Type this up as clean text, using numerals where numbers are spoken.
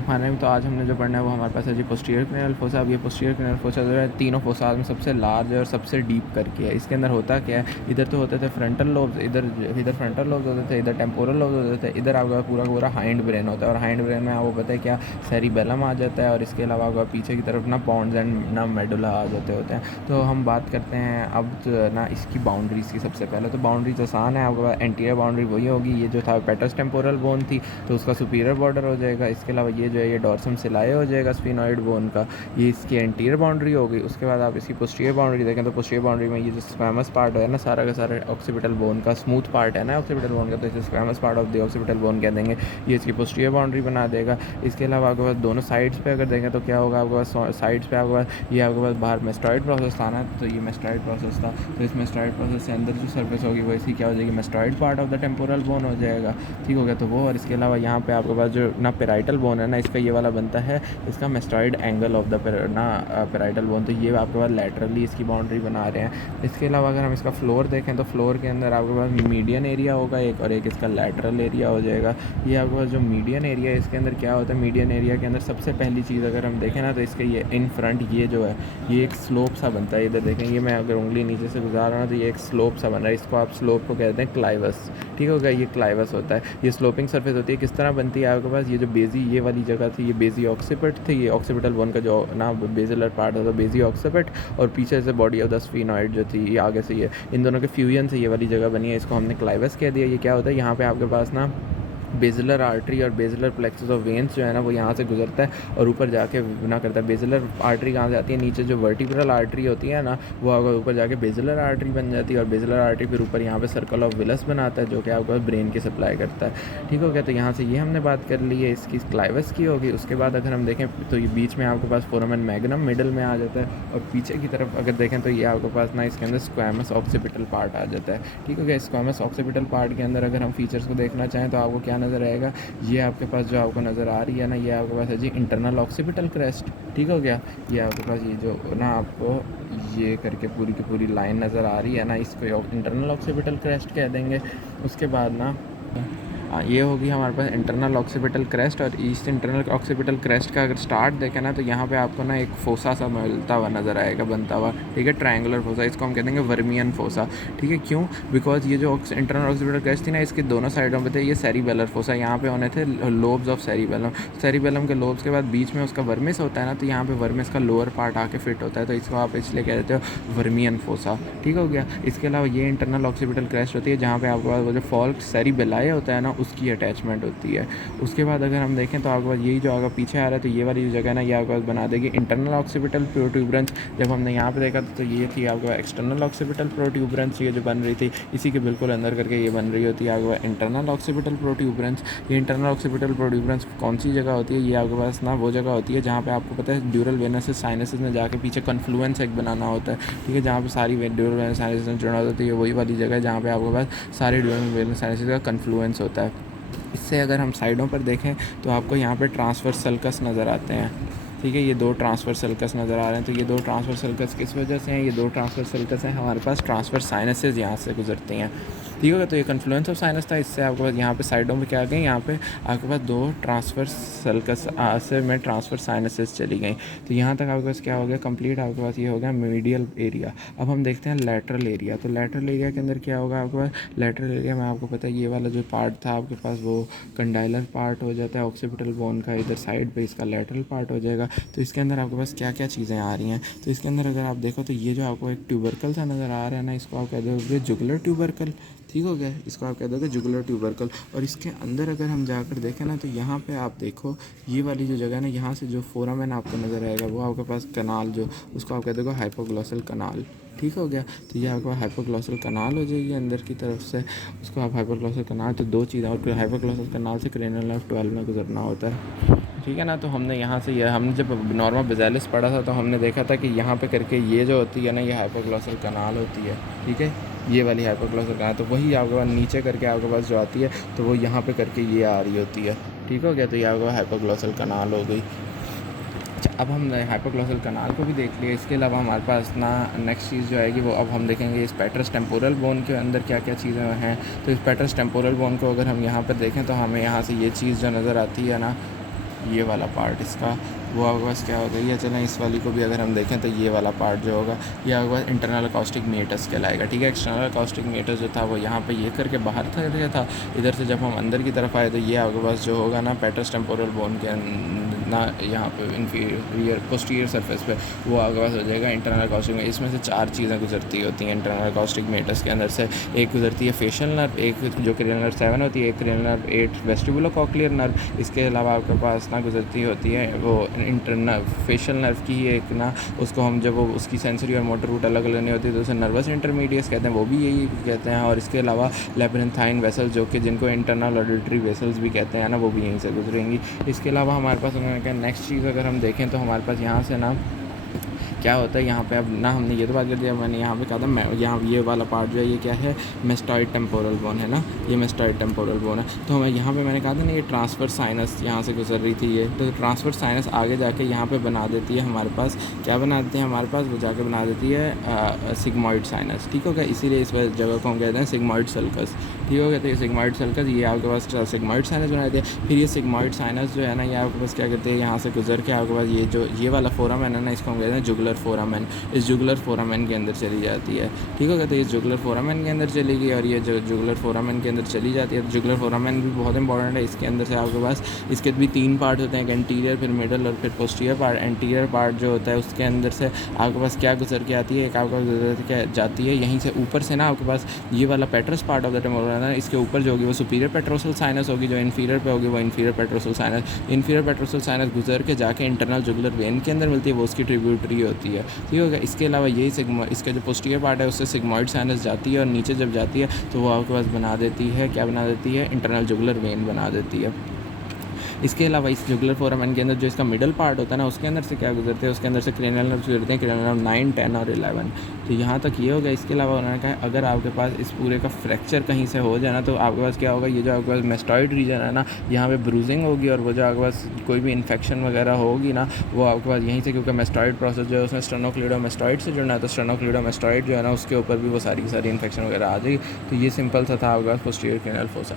खाने में तो आज हमने जो पढ़ना है वो हमारे पास है जी पोस्टीरियर क्रेनियल फोसा। अब ये पोस्टीरियर क्रेनियल फोसा जो है तीनों फोसाज में सबसे लार्ज है और सबसे डीप करके है। इसके अंदर होता क्या है, इधर तो होते थे फ्रंटल लोब्स, इधर फ्रंटल लोब्स होते थे, इधर टेम्पोरल लोब्स होते थे, इधर आपका पूरा पूरा हाइंड ब्रेन होता है। और हाइंड ब्रेन में आपको पता है क्या, सेरिबेलम आ जाता है और इसके अलावा आपका पीछे की तरफ ना पॉन्ड्स एंड ना मेडुला आ जाते होते हैं। तो हम बात करते हैं अब ना इसकी बाउंड्रीज़ की। सबसे पहले तो बाउंड्रीज आसान है, आपके पास एंटीरियर बाउंड्री वही होगी, ये जो था पेटस टेम्पोरल बोन थी तो उसका सुपीरियर बॉर्डर हो जाएगा। इसके अलावा ये जो है ये डॉर्सम सिलाए हो जाएगा स्फिनोइड बोन का, ये इसकी एंटीरियर बाउंड्री होगी। उसके बाद आप इसकी पोस्टीरियर बाउंड्री देखें तो पोस्टीरियर बाउंड्री में ये जो स्क्वैमस पार्ट है ना सारा का सारा ऑक्सीपिटल बोन का स्मूथ पार्ट है ना ऑक्सीपिटल बोन का, तो इसे squamous part of the occipital bone कह देंगे। ये इसकी पोस्टीरियर बाउंड्री बना देगा। इसके अलावा आपके पास दोनों साइड्स पे अगर देखें तो क्या होगा, आपके पास साइड्स पे आपके पास ये आपके पास बाहर मेस्टॉइड प्रोसेस था ना, तो ये मेस्टॉइड प्रोसेस था, तो इस मेस्टॉइड प्रोसेस से अंदर जो सर्फेस होगी वो इसी क्या हो जाएगी, mastoid part of the temporal bone हो जाएगा। ठीक हो गया, तो वो। और इसके अलावा यहाँ पे आपके पास जो ना पेराइटल बोन है ना, इसका ये वाला बनता है इसका mastoid angle of the parietal bone, तो ये आपके पास लैटरली इसकी बाउंड्री बना रहे हैं। इसके अलावा अगर हम इसका फ्लोर देखें तो फ्लोर के अंदर आपके पास मीडियन एरिया होगा एक, और एक इसका लैटरल एरिया हो जाएगा। ये आपके पास जो मीडियन एरिया है इसके अंदर क्या होता है, मीडियन एरिया के अंदर सबसे पहली चीज़ अगर हम देखें ना तो इसके ये इन फ्रंट ये जो है ये एक स्लोप सा बनता है। इधर देखें, ये मैं अगर उंगली नीचे से गुजार रहा हूँ तो ये एक स्लोप सा बन रहा है, इसको आप स्लोप को कहते हैं क्लाइवस। ठीक हो गया, ये क्लाइवस होता है, ये स्लोपिंग सरफेस होती है। किस तरह बनती है आपके पास, ये जो बेजी ये वाली जगह थी ये बेजी ऑक्सीपिट थी, ये ऑक्सीपिटल बोन का जो ना बेजिलर पार्ट होता है बेजी ऑक्सीपिट, और पीछे से बॉडी ऑफ द स्फिनॉइड जो थी ये आगे से ये इन दोनों के फ्यूजन से ये वाली जगह बनी है, इसको हमने क्लाइवस कह दिया। ये क्या होता है, यहाँ पे आपके पास ना बेजिलर आर्टरी और बेजिलर प्लेक्सस ऑफ वेन्स जो है ना वो यहाँ से गुजरता है और ऊपर जाके ना करता है। बेजिलर आर्टरी कहाँ से आती है, नीचे जो वर्टिब्रल आर्टरी होती है ना वो अगर ऊपर जाके बेजिलर आर्टरी बन जाती है, और बेजिलर आर्टरी फिर ऊपर यहाँ पे सर्कल ऑफ विलस बनाता है जो कि आपको ब्रेन की सप्लाई करता है। ठीक हो गया, तो यहाँ से ये हमने बात कर ली है इसकी क्लाइवस की होगी। उसके बाद अगर हम देखें तो ये बीच में आपके पास फोरामेन मैग्नम मिडल में आ जाता है, और पीछे की तरफ अगर देखें तो ये आपके पास ना इसके अंदर स्क्वैमस ऑक्सीपिटल पार्ट आ जाता है। ठीक हो गया, स्क्वैमस ऑक्सीपिटल पार्ट के अंदर अगर हम फीचर्स को देखना चाहें तो आपको क्या नज़र आएगा, ये आपके पास जो आपको नज़र आ रही है ना ये आपके पास है जी इंटरनल ऑक्सीपिटल क्रेस्ट। ठीक हो गया, ये आपके पास ये जो ना आपको ये करके पूरी की पूरी लाइन नज़र आ रही है ना, इसको इंटरनल ऑक्सीपिटल क्रेस्ट कह देंगे। उसके बाद ना ये होगी हमारे पास इंटरनल ऑक्सीपिटल क्रेस्ट, और इस इंटरनल ऑक्सीपिटल क्रेस्ट का अगर स्टार्ट देखें ना तो यहाँ पे आपको ना एक फोसा सा मिलता हुआ नज़र आएगा बनता हुआ। ठीक है, ट्रायंगुलर फोसा, इसको हम कह देंगे वर्मियन फोसा। ठीक है, क्यों, बिकॉज ये जो इंटरनल ऑक्सीपिटल क्रेस्ट थी ना इसके दोनों साइडों पे थे ये सेरिबेलर फोसा, यहाँ पे होने थे लोब्स ऑफ सेरिबेलम। सेरिबेलम के लोब्स के बाद बीच में उसका वर्मिस होता है ना, तो यहाँ पे वर्मिस का लोअर पार्ट आके फिट होता है, तो इसको आप इसलिए कह देते हो वर्मियन फोसा। ठीक हो गया, इसके अलावा ये इंटरनल ऑक्सीपिटल क्रेस्ट होती है जहाँ पे आपके पास वो जो फॉल्ट सेरिबेलाई होता है ना उसकी अटैचमेंट होती है। उसके बाद अगर हम देखें तो आपके पास यही जो आगे पीछे आ रहा है तो ये वाली जो जगह ना ये आपके पास बना देगी इंटरनल ऑक्सीपिटल प्रोट्यूबरेंस। जब हमने यहाँ पे देखा तो ये थी आपके पास एक्सटर्नल ऑक्सीपिटल प्रोट्यूबरेंस, ये जो बन रही थी इसी के बिल्कुल अंदर करके ये बन रही होती है आपके पास इंटरनल ऑक्सीपिटल प्रोट्यूबरेंस। ये इंटरनल ऑक्सीपिटल प्रोट्यूबरेंस कौन सी जगह होती है, ये आपके पास ना वो जगह होती है जहाँ पे आपको पता है ड्यूरल वेनस साइनसेस में जाके पीछे कन्फ्लुएंस एक बनाना होता है। ठीक है, जहाँ पे सारी ड्यूरल वेनस साइनसेस में जुड़ा होता है, तो ये वही वाली जगह है जहाँ पे आपके पास सारे ड्यूरल वेनस साइनसेस का कन्फ्लुएंस होता है। इससे अगर हम साइडों पर देखें तो आपको यहाँ पे ट्रांसवर्स सल्कस नज़र आते हैं। ठीक है, ये दो ट्रांसवर्स सल्कस नज़र आ रहे हैं, तो ये दो ट्रांसवर्स सल्कस किस वजह से हैं, ये दो ट्रांसवर्स सल्कस हैं हमारे पास ट्रांसवर्स साइनसेस यहाँ से गुजरती हैं। ठीक होगा, तो ये कन्फ्लुएंस ऑफ साइनस था, इससे आपके पास यहाँ पे साइडों में क्या आ गई, यहाँ पे आपके पास दो ट्रांसवर्स सल्कस से में ट्रांसफर साइनसेस चली गई। तो यहाँ तक आपके पास क्या हो गया कंप्लीट, आपके पास ये हो गया मीडियल एरिया। अब हम देखते हैं लैटरल एरिया। तो लैटरल एरिया के अंदर क्या होगा आपके पास, लैटरल एरिया में आपको पता है ये वाला जो पार्ट था आपके पास वो कंडाइलर पार्ट हो जाता है ऑक्सीपिटल बोन का, इधर साइड पे इसका लैटरल पार्ट हो जाएगा। तो इसके अंदर आपके पास क्या क्या चीज़ें आ रही हैं, तो इसके अंदर अगर आप देखो तो ये जो आपको एक ट्यूबरकल सा नज़र आ रहा है ना, इसको आप कह दोगे जुगुलर ट्यूबरकल। ठीक हो गया, इसको आप कह दोगे जुगुलर ट्यूबरकल। और इसके अंदर अगर हम जाकर देखें ना तो यहाँ पे आप देखो ये वाली जो जगह है ना, यहाँ से जो फोरामेन आपको नज़र आएगा वो आपके पास कनाल जो उसको आप कह दोगे हाइपोग्लॉसल कनाल। ठीक हो गया, तो ये आपका हाइपोग्लॉसल कनाल हो जाएगी अंदर की तरफ से, उसको आप हाइपोग्लॉसल कनाल। तो दो चीज़ें, और हाइपोग्लॉसल कनाल से क्रेनियल नर्व 12 में गुजरना होता है। ठीक है ना, तो हमने यहाँ से ये हमने जब नॉर्मा बेजालिस पढ़ा था तो हमने देखा था कि यहाँ पे करके ये जो होती है ना ये हाइपोग्लॉसल कनाल होती है। ठीक है, ये वाली हाइपोग्लॉसल कनाल, तो वही आपके पास नीचे करके आपके पास जो आती है तो वो यहाँ पे करके ये आ रही होती है। ठीक हो गया, तो ये आपका हाइपोग्लॉसल कनाल हो गई। अच्छा, अब हमने हाइपोग्लॉसल कनाल को भी देख लिया। इसके अलावा हमारे पास ना नेक्स्ट चीज़ जो आएगी वो अब हम देखेंगे इस पेट्रस टेम्पोरल बोन के अंदर क्या क्या चीज़ें हैं। तो इस पेट्रस टेम्पोरल बोन को अगर हम यहाँ पर देखें तो हमें यहाँ से ये चीज़ जो नज़र आती है ना ये वाला पार्ट इसका, वो आपके पास क्या होगा, ये चलें इस वाली को भी अगर हम देखें तो ये वाला पार्ट जो होगा ये आपके पास इंटरनल अकॉस्टिक मीटर्स कहलाएगा, ठीक है। एक्सटर्नल अकॉस्टिक मीटर जो था वो यहाँ पे ये करके बाहर था। इधर से जब हम अंदर की तरफ आए तो ये आपके पास जो होगा ना पेट्रस टेम्पोरल बोन के ना यहाँ पे इंफीरियर पोस्टीरियर सरफेस पे वो आपके पास हो जाएगा इंटरनल अकॉस्टिक। इसमें से 4 चीज़ें गुजरती होती हैं इंटरनल अकॉस्टिक मीटर्स के अंदर से। एक गुजरती है फेशियल नर्व, एक जो क्रेनियल नर्व 7 होती है, एक क्रेनियल नर्व 8 वेस्टिबुलोकॉक्लियर नर्व। इसके अलावा आपके पास ना गुजरती होती है वो इंटरनल फेशियल नर्व की ही एक ना, उसको हम जब वो उसकी सेंसरी और मोटर रूट अलग अलग नहीं होती तो उसे नर्वस इंटरमीडिएट्स कहते हैं, वो भी यही कहते हैं। और इसके अलावा लेबरेंथाइन वेसल्स जो कि जिनको इंटरनल ऑडिटरी वेसल्स भी कहते हैं ना, वो भी यहीं से गुजरेंगी। इसके अलावा हमारे पास उन्होंने कहा नेक्स्ट चीज़ अगर हम देखें तो हमारे पास यहाँ से ना क्या होता है, यहाँ पे अब ना हमने ये तो बात कर दिया, मैंने यहाँ पे कहा था मैं यहाँ ये वाला पार्ट जो है ये क्या है, मेस्टॉइड टेम्पोरल बोन है ना, ये मेस्टॉइड टेम्पोरल बोन है। तो हमें यहाँ पे मैंने कहा था ना ये ट्रांसफर साइनस यहाँ से गुजर रही थी ये, तो ट्रांसफर साइनस आगे जाके यहाँ पे बना देती है हमारे पास, क्या बना देती है हमारे पास, वो जाके बना देती है सिग्मॉइड साइनस, ठीक हो गया। इसीलिए इस जगह को हम कहते हैं सिग्मॉइड सल्कस, ठीक हो गया। तो ये सिग्मॉइड सल्कस ये आपके पास सिग्मॉइड साइनस बना देती है। फिर ये सिग्मॉइड साइनस जो है ना ये आपके पास क्या कहते हैं, यहाँ से गुजर के आपके पास ये जो ये वाला फोरामेन है ना, इसको हम कहते हैं जुगुलर फोरामेन, इस जुगुलर फोरामेन के अंदर चली जाती है, ठीक हो गया। तो ये जुगुलर फोरामेन के अंदर चली गई और ये जो जुगुलर फोरामेन के अंदर चली जाती है। तो जुगुलर फोरामेन भी बहुत इंपॉर्टेंट है। इसके अंदर से आपके पास इसके भी 3 पार्ट होते हैं, एक एंटीरियर, फिर मिडल और फिर पोस्टीरियर पार्ट। एंटीरियर पार्ट जो होता है उसके अंदर से आपके पास क्या गुजर के आती है, एक आपका गुजर के जाती है यहीं से ऊपर से ना आपके पास ये वाला पेट्रस पार्ट ऑफ द टेम्पोरल है, इसके ऊपर जो होगी वो सुपीरियर पेट्रोसल साइनस होगी, जो इन्फीरियर पे होगी वो inferior petrosal sinus. Inferior petrosal sinus गुजर के जाके इंटरनल जुगुलर वेन के अंदर मिलती है, वो उसकी ट्रिब्यूटरी होती है, ठीक हो गया। इसके अलावा यही इसका जो पोस्टीरियर पार्ट है उससे सिग्मॉइड साइनस जाती है और नीचे जब जाती है तो वो आपके पास बना देती है, क्या बना देती है, इंटरनल जुगुलर वेन बना देती है। इसके अलावा इस जुगुलर फोरामेन के अंदर जो इसका मिडल पार्ट होता है ना उसके अंदर से क्या गुजरते हैं, उसके अंदर से क्रेनियल नर्व्स गुजरते हैं, क्रेनियल नर्व 9, 10 और 11। तो यहाँ तक ये हो गया। इसके अलावा उन्होंने कहा अगर आपके पास इस पूरे का फ्रैक्चर कहीं से हो जाए ना तो आपके पास क्या होगा, ये जो आपके पास मेस्टॉइड रीजन है ना यहाँ पे ब्रूजिंग होगी और वो जो आपके पास कोई भी इन्फेक्शन वगैरह होगी ना वो आपके पास यहीं से, क्योंकि मेस्टॉइड प्रोसेस जो है उसमें स्टेनोक्लीडोमेस्टॉइड से जुड़ना है, तो स्टेनोक्लीडोमेस्टॉइड जो है ना उसके ऊपर भी वो सारी की सारी इन्फेक्शन वगैरह आ जाएगी। तो ये सिंपल सा था आपके पास पोस्टीरियर क्रेनियल फोसा।